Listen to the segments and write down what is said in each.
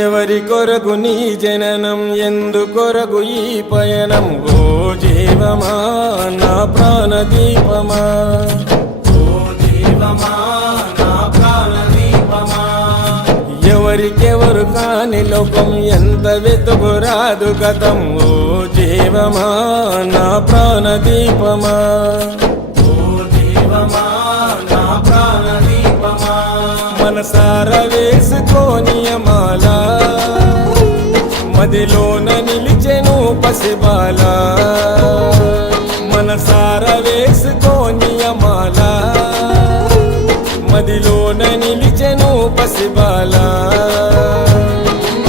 ఎవరి కొరకు నీ జననం, ఎందు కొరకు ఈ పయనం? ఓ జీవమా నా ప్రాణదీపమా, ఓ జీవమా నా ప్రాణదీపమా. ఎవరికెవరు కాని లోకం, ఎంత వెతుకురాదు గతం. ఓ జీవమా నా ప్రాణదీపమా, ఓ జీవమా నా ప్రాణదీపమా. మనసార వేసుకోని మాల, మదిలోన నిలిచెను పసిబాల. మనసార వేసుకోని మాల, మదిలోన నిలిచెను పసిబాల.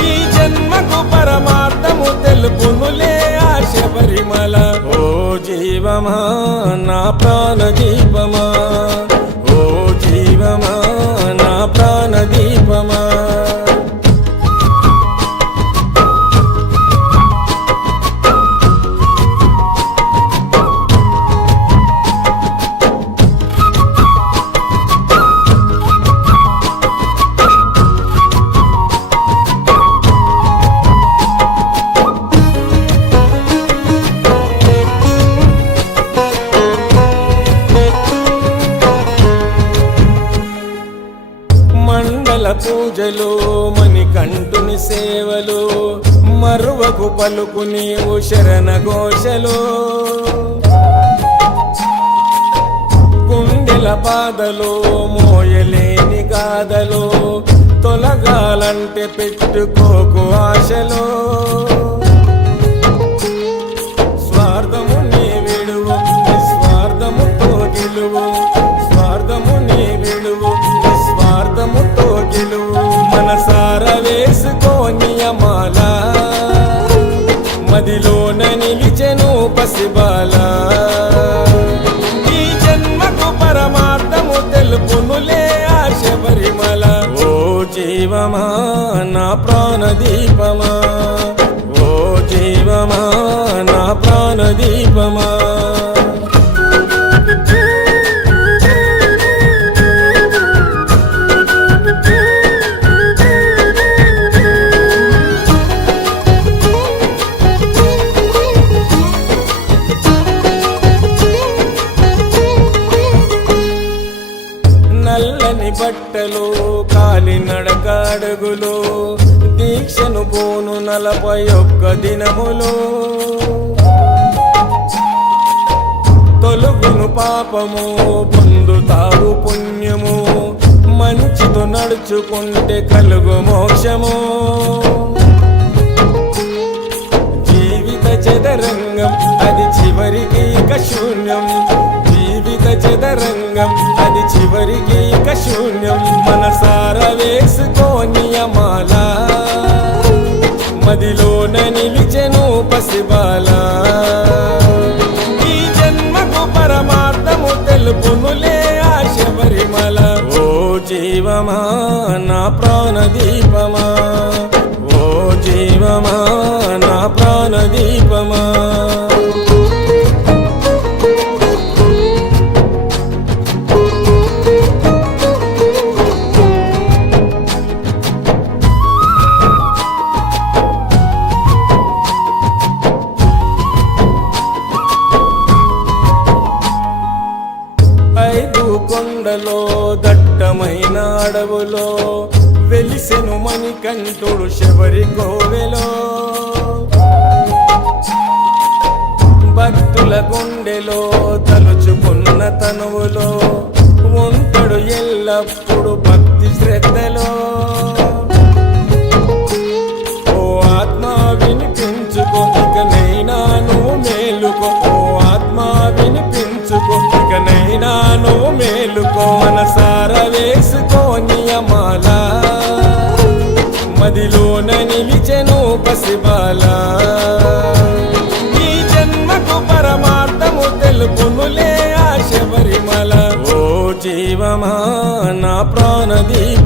ఈ జన్మకు పరమార్థము తెలుపునులే ఆశ పరిమళ. ఓ జీవమా నా ప్రాణదీపమా, ఓ జీవమా నా ప్రాణదీపమా. మండల పూజలు, మణికంఠుని సేవలు, మరువకు పలుకు నీవు శరణ ఘోషలు. గుండెల బాధలు, మోయలేని గాథలు, తొలగాలంటే పెట్టుకోకు ఆశలు. స్వార్థము నీ విడువు, నిస్వార్థముతో గెలువు. స్వార్థము నీ విడువు, నిస్వార్థముతో గెలువు. మనసార వేసుకోని మాల, మదిలోన నిలిచెను పసిబాల. ఈ జన్మకు పరమార్థము తెలుపునులే ఆశ పరిమళ. ఓ జీవమా నా ప్రాణదీపమా, ఓ జీవమా నా ప్రాణదీపమా. నల్లని బట్టలు, కాలి నడక అడుగులు, దీక్షను పోను 41 దినములు. తొలుగును పాపము, పొందుతావు పుణ్యము. మంచితో నడుచుకుంటే కలుగు మోక్షము. జీవిత చదరంగం అది చివరికి ఇక శూన్యం. జీవిత చదరంగం అది చివరికి ఇక శూన్యం. మనసార వేసుకోని మాల, మదిలోన నిలిచెను పసిబాల. ఈ జన్మకు పరమార్థము తెలుపునులే ఆశ పరిమళ. ఓ జీవమా నా ప్రాణదీపమా, ఓ జీవమా నా ప్రాణదీపమా. కొండలో, దట్టమైన అడవులో, వెలిసెను మణికంఠుడు శబరి కోవెలో. భక్తుల గుండెలో, తలుచుకున్న తనువులో, ఉంటాడు ఎల్లప్పుడు భక్తి శ్రద్ధలో. ఓ ఆత్మ వినిపించుకో, ఇకనైనా నువ్వు మేలుకో. ఓ ఆత్మ వినిపించుకో, ఇకనైనా నువ్వు మేలుకో. మనసార వేసుకోని మాల, మదిలోన నిలిచెను పసిబాల. ఈ జన్మకు పరమార్థము తెలుపునులే ఆశ పరిమళ. ఓ జీవమా నా ప్రాణదీపమా,